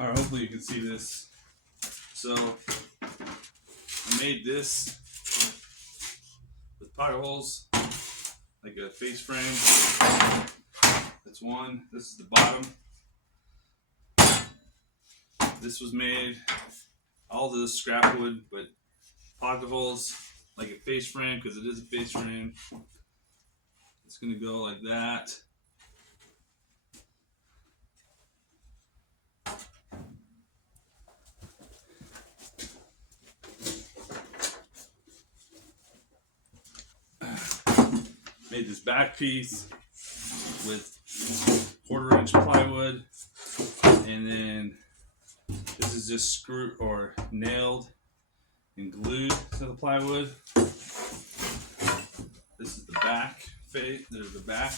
Alright, hopefully you can see this. So I made this with pocket holes, like a face frame. That's one. This is the bottom. This was made all the scrap wood, but pocket holes, like a face frame, because it is a face frame. It's gonna go like that. Made this back piece with 1/4 inch plywood, and then this is just screwed or nailed and glued to the plywood. This is the back face. There's the back.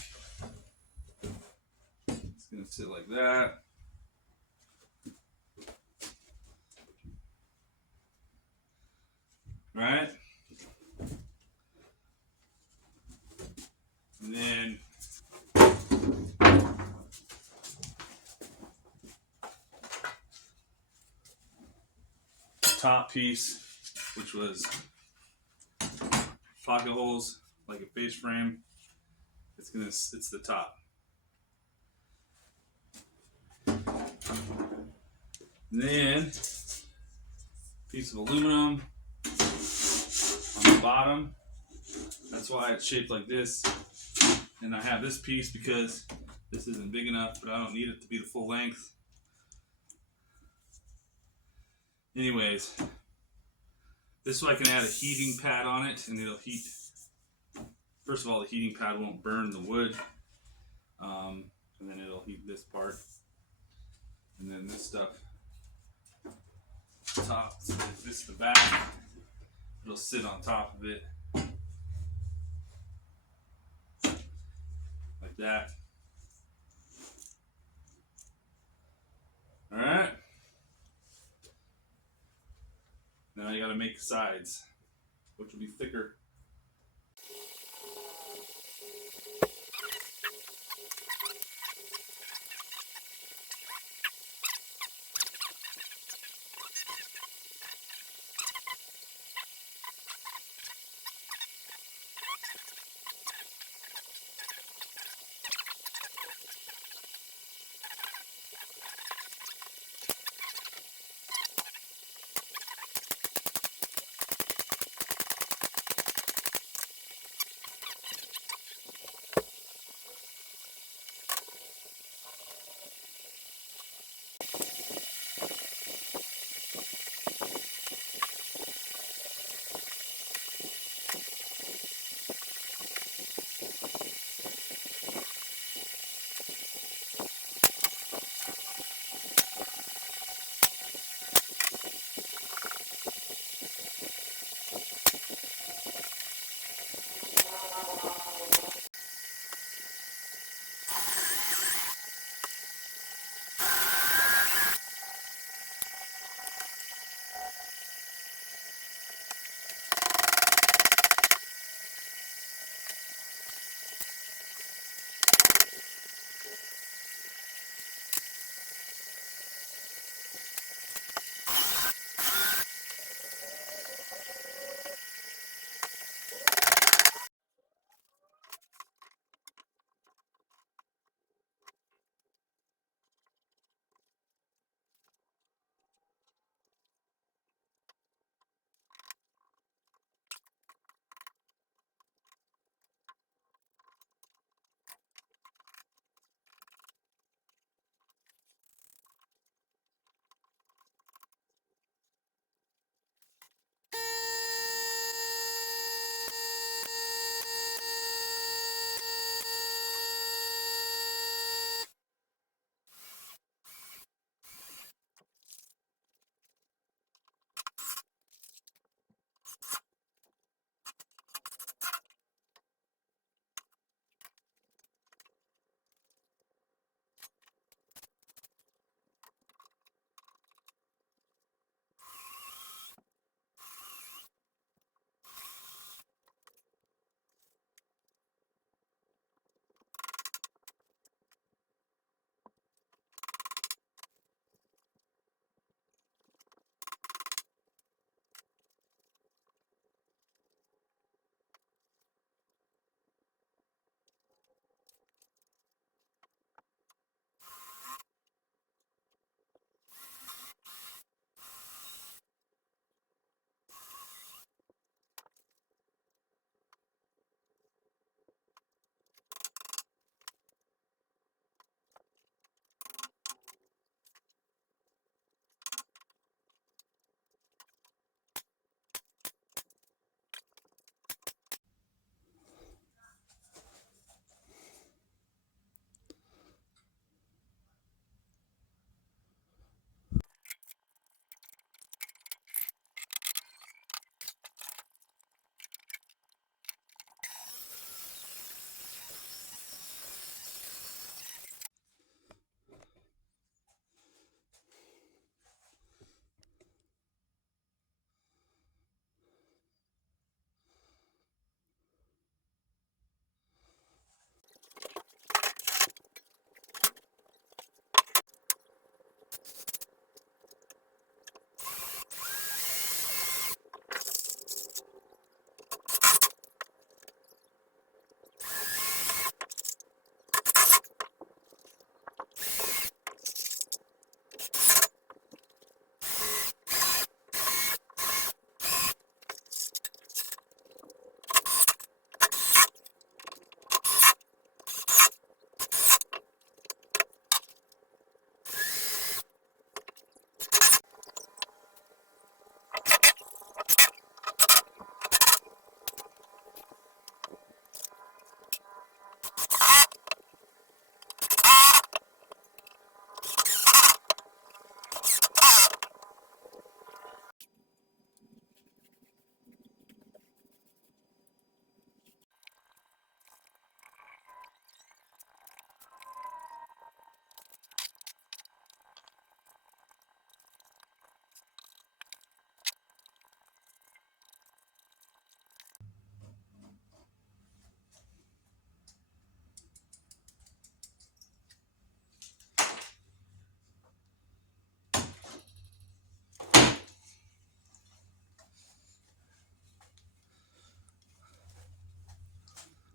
It's gonna sit like that. Right? And then the top piece, which was pocket holes like a face frame. It's the top. And then piece of aluminum on the bottom. That's why it's shaped like this. And I have this piece because this isn't big enough, but I don't need it to be the full length. Anyways, this way I can add a heating pad on it, and it'll heat. First of all, the heating pad won't burn the wood, and then it'll heat this part, and then this stuff. Top, so this is the back. It'll sit on top of it, like that. All right. Now you got to make the sides, which will be thicker.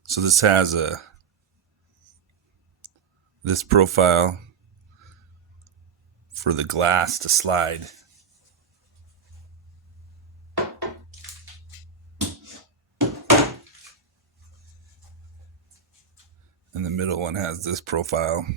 So this has this profile for the glass to slide. And the middle one has this profile.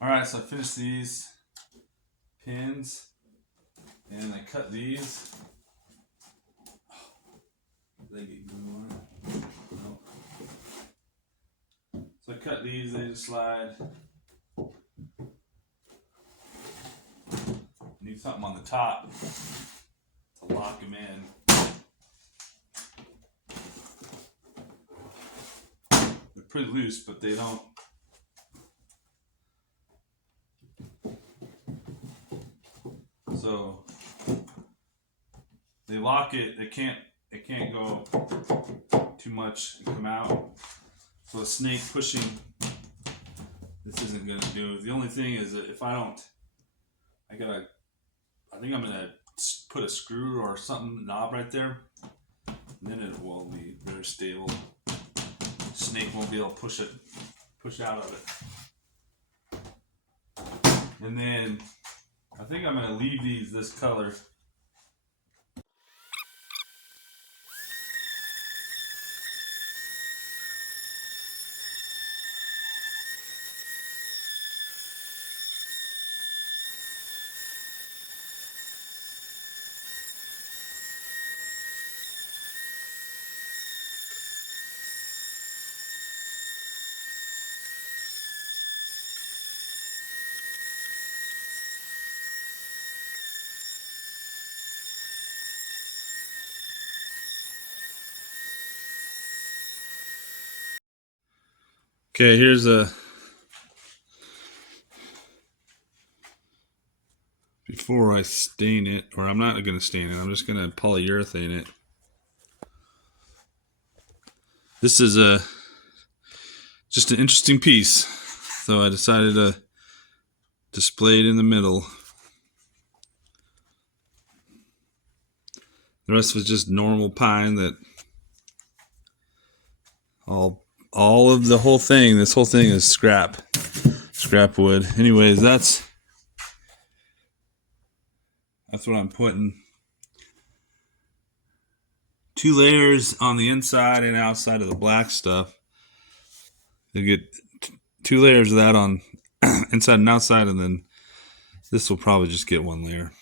All right, so I finished these pins and I cut these. Did they get glue on it? No. So I cut these, they just slide. Need something on the top to lock them in. They're pretty loose, but they don't. So they lock it. It can't go too much and come out. So a snake pushing this isn't gonna do. The only thing is that if I don't, I think I'm gonna put a screw or something knob right there, and then it will be very stable. Snake won't be able to push out of it. And then I think I'm gonna leave these this color. Okay, here's before I stain it, or I'm not going to stain it, I'm just going to polyurethane it. This is just an interesting piece, so I decided to display it in the middle. The rest was just normal pine that all of the whole thing, this whole thing is scrap wood. Anyways, that's what I'm putting. 2 layers on the inside and outside of the black stuff. You get 2 layers of that on inside and outside, and then this will probably just get 1 layer.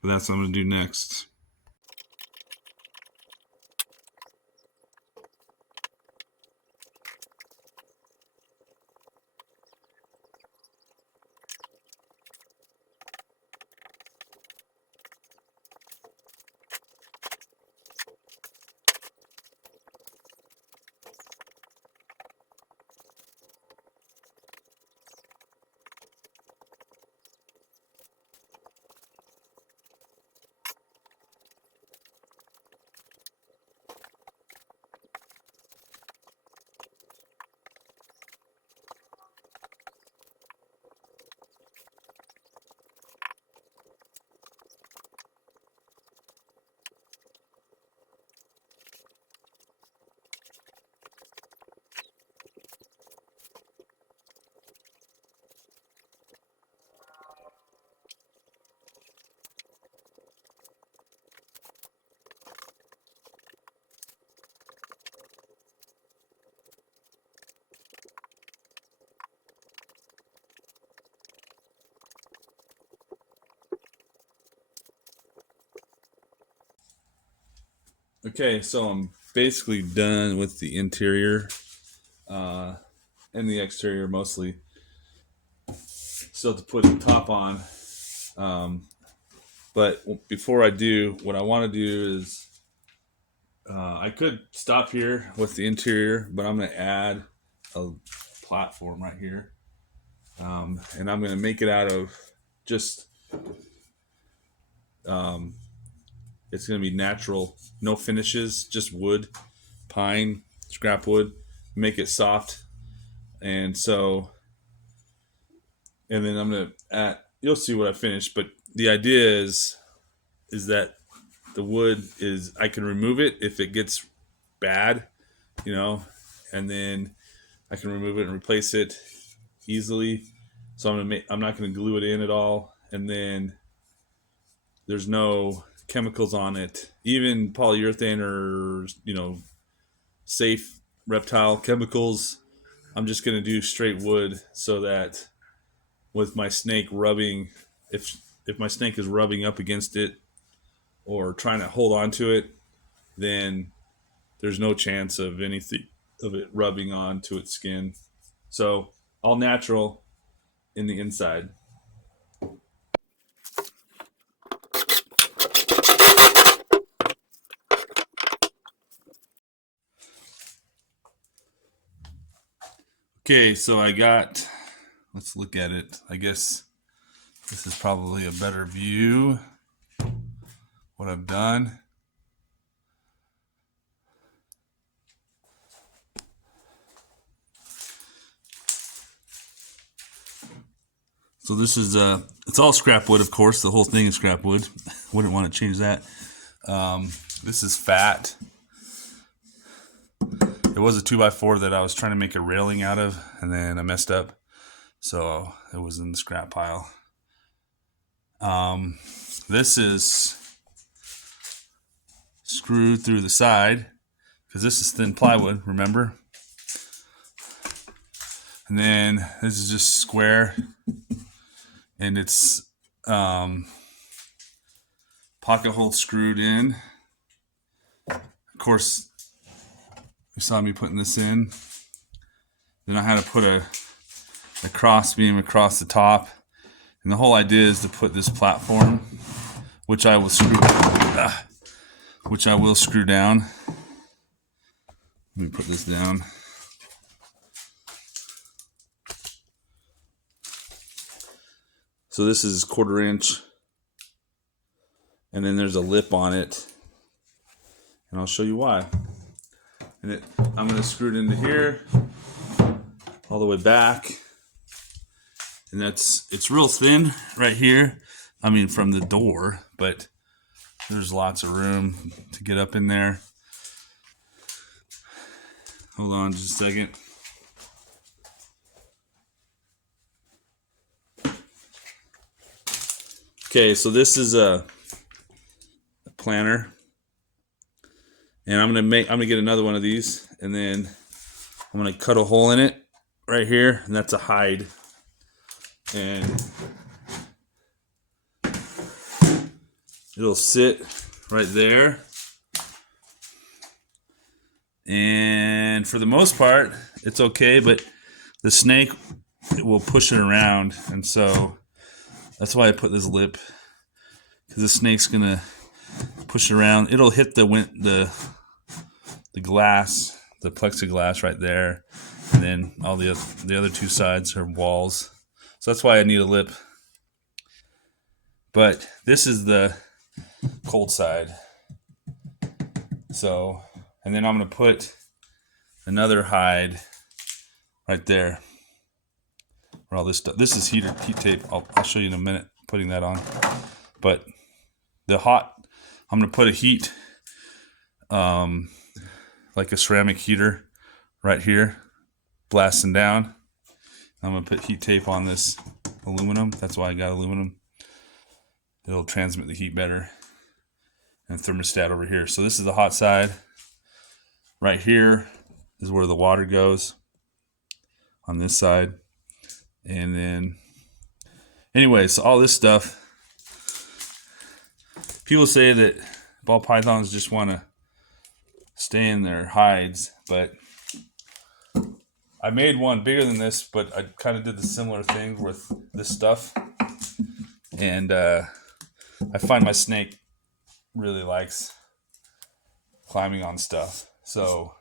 But that's what I'm going to do next. Okay, so I'm basically done with the interior and the exterior mostly. Still to put the top on. But before I do, what I want to do is I could stop here with the interior, but I'm going to add a platform right here. And I'm going to make it out of just, it's going to be natural, no finishes, just wood, pine, scrap wood, make it soft. And so, and then I'm going to add, you'll see what I finish, but the idea is that the wood is, I can remove it if it gets bad, you know, and then I can remove it and replace it easily. So I'm not gonna glue it in at all, and then there's no chemicals on it, even polyurethane or safe reptile chemicals. I'm just gonna do straight wood so that with my snake rubbing, if my snake is rubbing up against it or trying to hold on to it, then there's no chance of anything of it rubbing onto its skin. So all natural in the inside. Okay, so let's look at it. I guess this is probably a better view. What I've done. So this is it's all scrap wood, of course. The whole thing is scrap wood. Wouldn't want to change that. This is fat. It was a 2x4 that I was trying to make a railing out of, and then I messed up, so it was in the scrap pile. This is screwed through the side because this is thin plywood, remember? And then this is just square, and it's pocket hole screwed in. Of course, you saw me putting this in. Then I had to put a cross beam across the top, and the whole idea is to put this platform, which I will screw down. Let me put this down. So this is 1/4 inch, and then there's a lip on it, and I'll show you why. And I'm going to screw it into here, all the way back, and it's real thin right here. I mean, from the door, but there's lots of room to get up in there. Hold on just a second. Okay, so this is a planter, and I'm gonna get another one of these, and then I'm gonna cut a hole in it right here, and that's a hide, and it'll sit right there. And for the most part, it's okay, but the snake will push it around, and so that's why I put this lip, because the snake's gonna push it around. It'll hit the glass, the plexiglass right there, and then all the other two sides are walls. So that's why I need a lip. But this is the cold side. So, and then I'm gonna put another hide right there. Where all this stuff. This is heat tape. I'll show you in a minute putting that on. But I'm gonna put a heat, like a ceramic heater, right here, blasting down. I'm gonna put heat tape on this aluminum. That's why I got aluminum. It'll transmit the heat better. And thermostat over here. So this is the hot side. Right here is where the water goes on this side. And then, anyways, all this stuff. People say that ball pythons just want to stay in their hides. But I made one bigger than this, but I kind of did the similar thing with this stuff. And I find my snake really likes climbing on stuff. So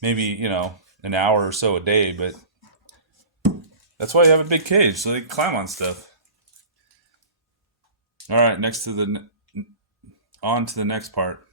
maybe, you know, an hour or so a day, but that's why you have a big cage, so they can climb on stuff. All right, on to the next part.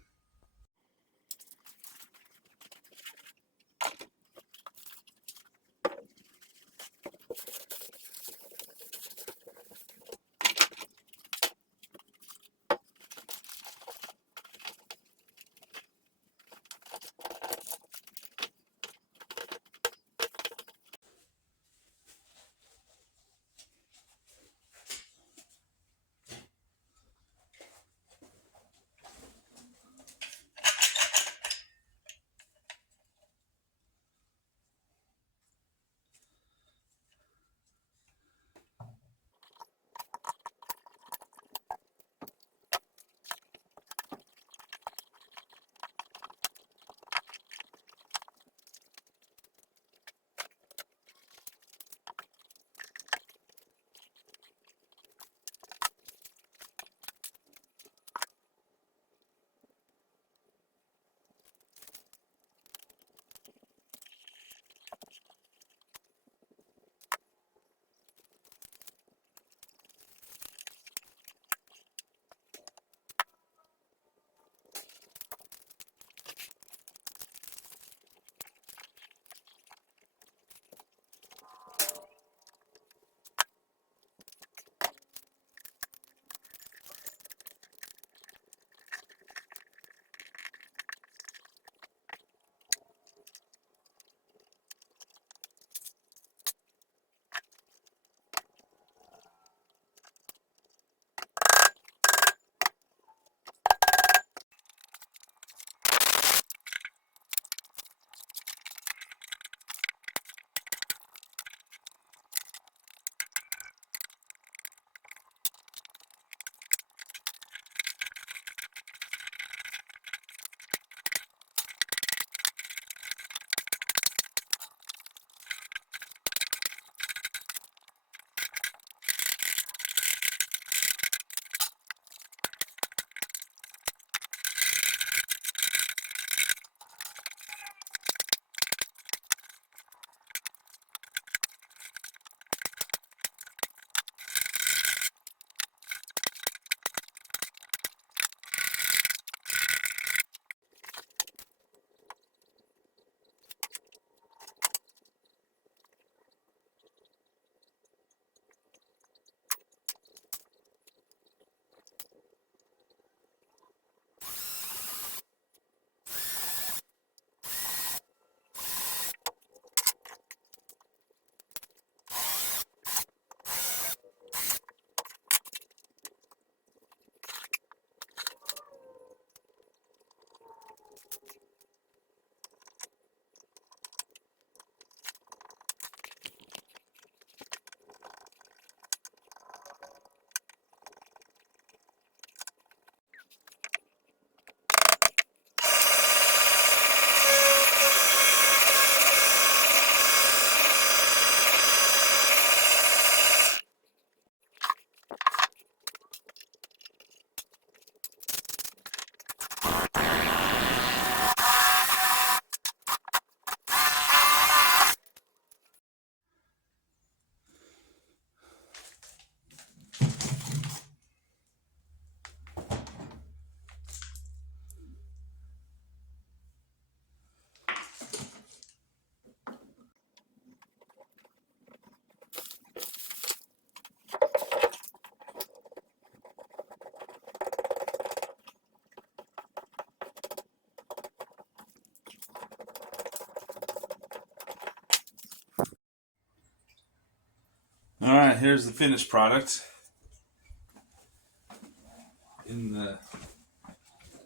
All right, here's the finished product.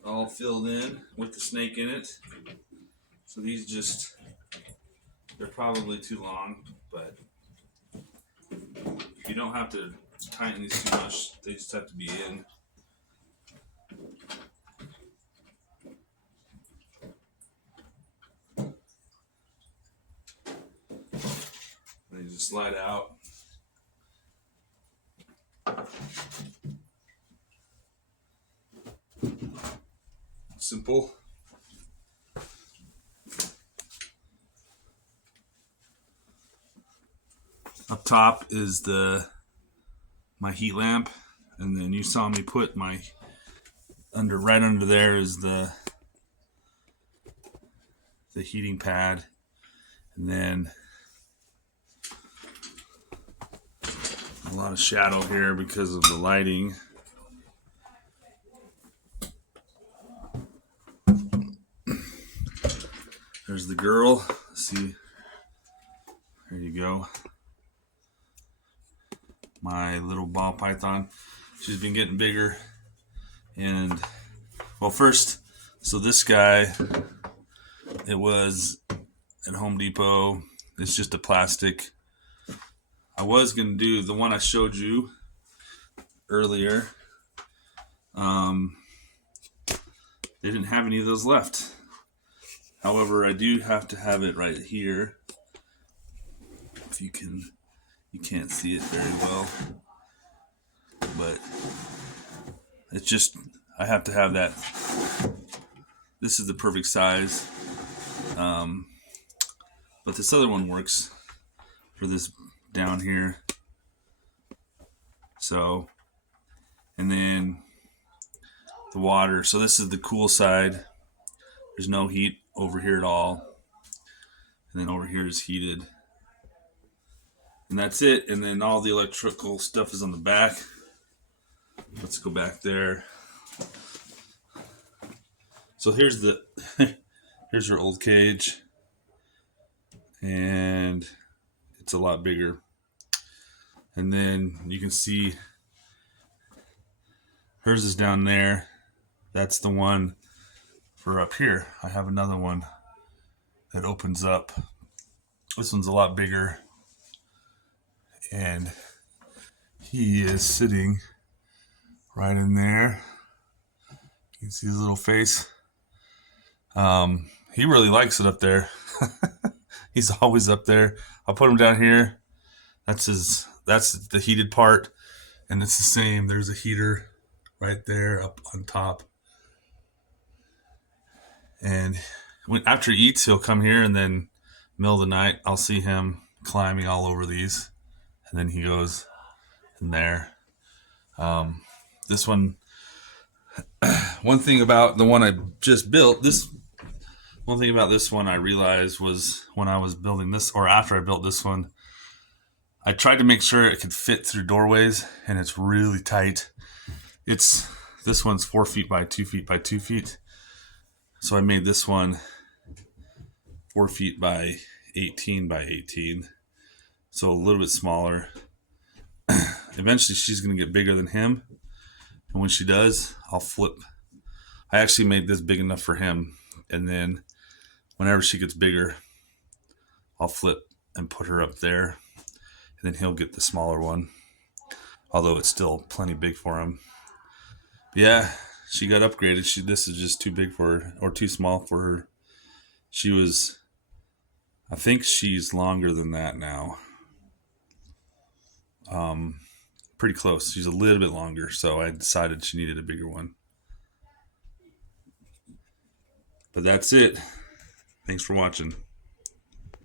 All filled in with the snake in it. So these they're probably too long, but you don't have to tighten these too much. They just have to be in. slide out. Simple. Up top is my heat lamp, and then you saw me put my right under there is the heating pad, and then a lot of shadow here because of the lighting. There's the girl. See, there you go. My little ball python. She's been getting bigger. And, well, first, so this guy, it was at Home Depot. It's just a plastic. I was going to do the one I showed you earlier. They didn't have any of those left. However, I do have to have it right here. If you can't see it very well. But it's just, I have to have that. This is the perfect size. But this other one works for this down here. So, and then the water. So this is the cool side. There's no heat over here at all. And then over here is heated. And that's it. And then all the electrical stuff is on the back. Let's go back there. So here's here's your old cage. And it's a lot bigger. And then you can see hers is down there. That's the one for up here. I have another one that opens up. This one's a lot bigger. And he is sitting right in there. You can see his little face. He really likes it up there. He's always up there. I'll put him down here. That's the heated part. And it's the same. There's a heater right there up on top. And after he eats, he'll come here, and then middle of the night, I'll see him climbing all over these. And then he goes in there. This one, one thing about the one I just built, one thing about this one I realized was when I was building this, or after I built this one, I tried to make sure it could fit through doorways, and it's really tight. This one's 4 feet by 2 feet by 2 feet. So I made this one 4 feet by 18 by 18. So a little bit smaller. Eventually she's going to get bigger than him. And when she does, I'll flip. I actually made this big enough for him. And then whenever she gets bigger, I'll flip and put her up there. And then he'll get the smaller one. Although it's still plenty big for him. Yeah, she got upgraded. This is just too big for her, or too small for her. I think she's longer than that now. Pretty close. She's a little bit longer, so I decided she needed a bigger one. But that's it. Thanks for watching.